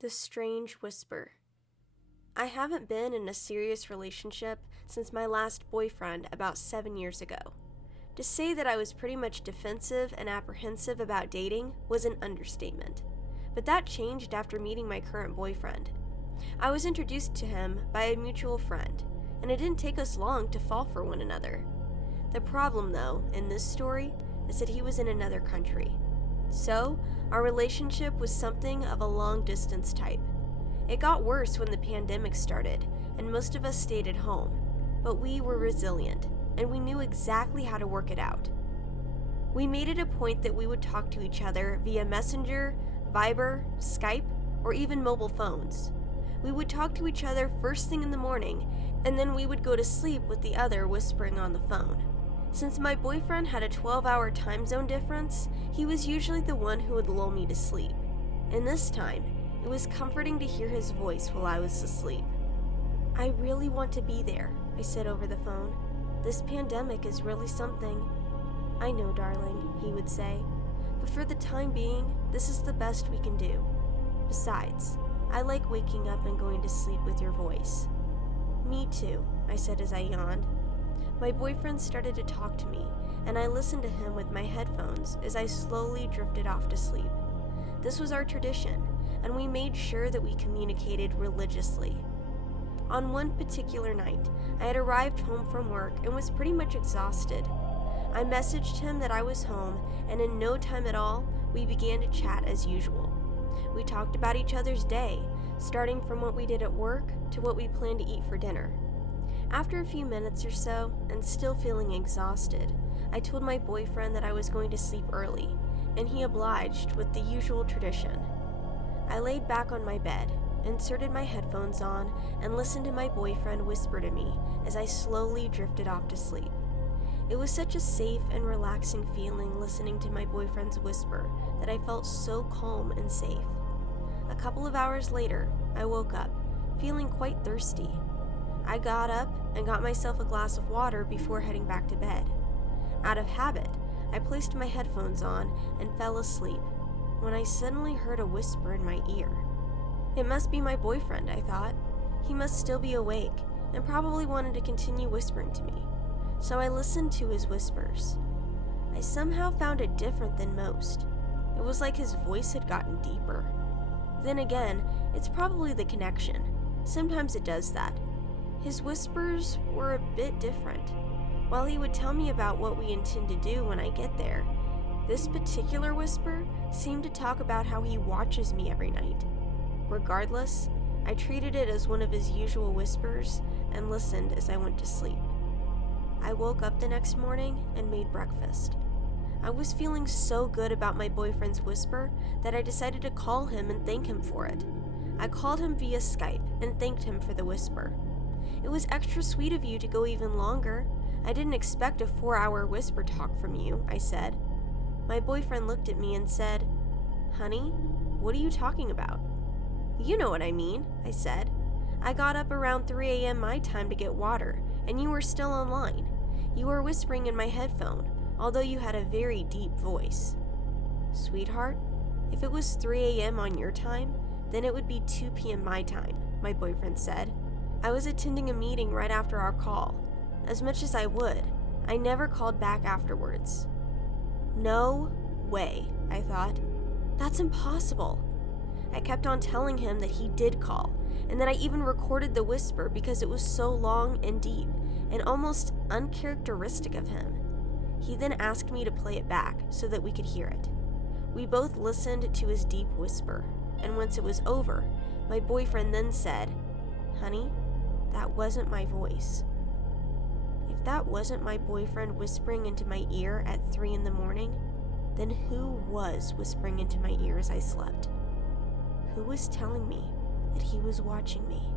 The strange whisper. I haven't been in a serious relationship since my last boyfriend about 7 years ago. To say that I was pretty much defensive and apprehensive about dating was an understatement. But that changed after meeting my current boyfriend. I was introduced to him by a mutual friend, and it didn't take us long to fall for one another. The problem, though, in this story is that he was in another country. So, our relationship was something of a long-distance type. It got worse when the pandemic started, and most of us stayed at home. But we were resilient, and we knew exactly how to work it out. We made it a point that we would talk to each other via Messenger, Viber, Skype, or even mobile phones. We would talk to each other first thing in the morning, and then we would go to sleep with the other whispering on the phone. Since my boyfriend had a 12-hour time zone difference, he was usually the one who would lull me to sleep. And this time, it was comforting to hear his voice while I was asleep. "I really want to be there," I said over the phone. "This pandemic is really something." "I know, darling," he would say. "But for the time being, this is the best we can do. Besides, I like waking up and going to sleep with your voice." "Me too," I said as I yawned. My boyfriend started to talk to me, and I listened to him with my headphones as I slowly drifted off to sleep. This was our tradition, and we made sure that we communicated religiously. On one particular night, I had arrived home from work and was pretty much exhausted. I messaged him that I was home, and in no time at all, we began to chat as usual. We talked about each other's day, starting from what we did at work to what we planned to eat for dinner. After a few minutes or so, and still feeling exhausted, I told my boyfriend that I was going to sleep early, and he obliged with the usual tradition. I laid back on my bed, inserted my headphones on, and listened to my boyfriend whisper to me as I slowly drifted off to sleep. It was such a safe and relaxing feeling listening to my boyfriend's whisper that I felt so calm and safe. A couple of hours later, I woke up, feeling quite thirsty. I got up and got myself a glass of water before heading back to bed. Out of habit, I placed my headphones on and fell asleep when I suddenly heard a whisper in my ear. It must be my boyfriend, I thought. He must still be awake and probably wanted to continue whispering to me. So I listened to his whispers. I somehow found it different than most. It was like his voice had gotten deeper. Then again, it's probably the connection. Sometimes it does that. His whispers were a bit different. While he would tell me about what we intend to do when I get there, this particular whisper seemed to talk about how he watches me every night. Regardless, I treated it as one of his usual whispers and listened as I went to sleep. I woke up the next morning and made breakfast. I was feeling so good about my boyfriend's whisper that I decided to call him and thank him for it. I called him via Skype and thanked him for the whisper. "It was extra sweet of you to go even longer. I didn't expect a 4-hour whisper talk from you," I said. My boyfriend looked at me and said, "Honey, what are you talking about?" "You know what I mean," I said. "I got up around 3 a.m. my time to get water, and you were still online. You were whispering in my headphone, although you had a very deep voice." "Sweetheart, if it was 3 a.m. on your time, then it would be 2 p.m. my time," my boyfriend said. I was attending a meeting right after our call. As much as I would, I never called back afterwards. No way, I thought. That's impossible. I kept on telling him that he did call, and that I even recorded the whisper because it was so long and deep, and almost uncharacteristic of him. He then asked me to play it back so that we could hear it. We both listened to his deep whisper, and once it was over, my boyfriend then said, "Honey, that wasn't my voice." If that wasn't my boyfriend whispering into my ear at 3 in the morning, then who was whispering into my ear as I slept? Who was telling me that he was watching me?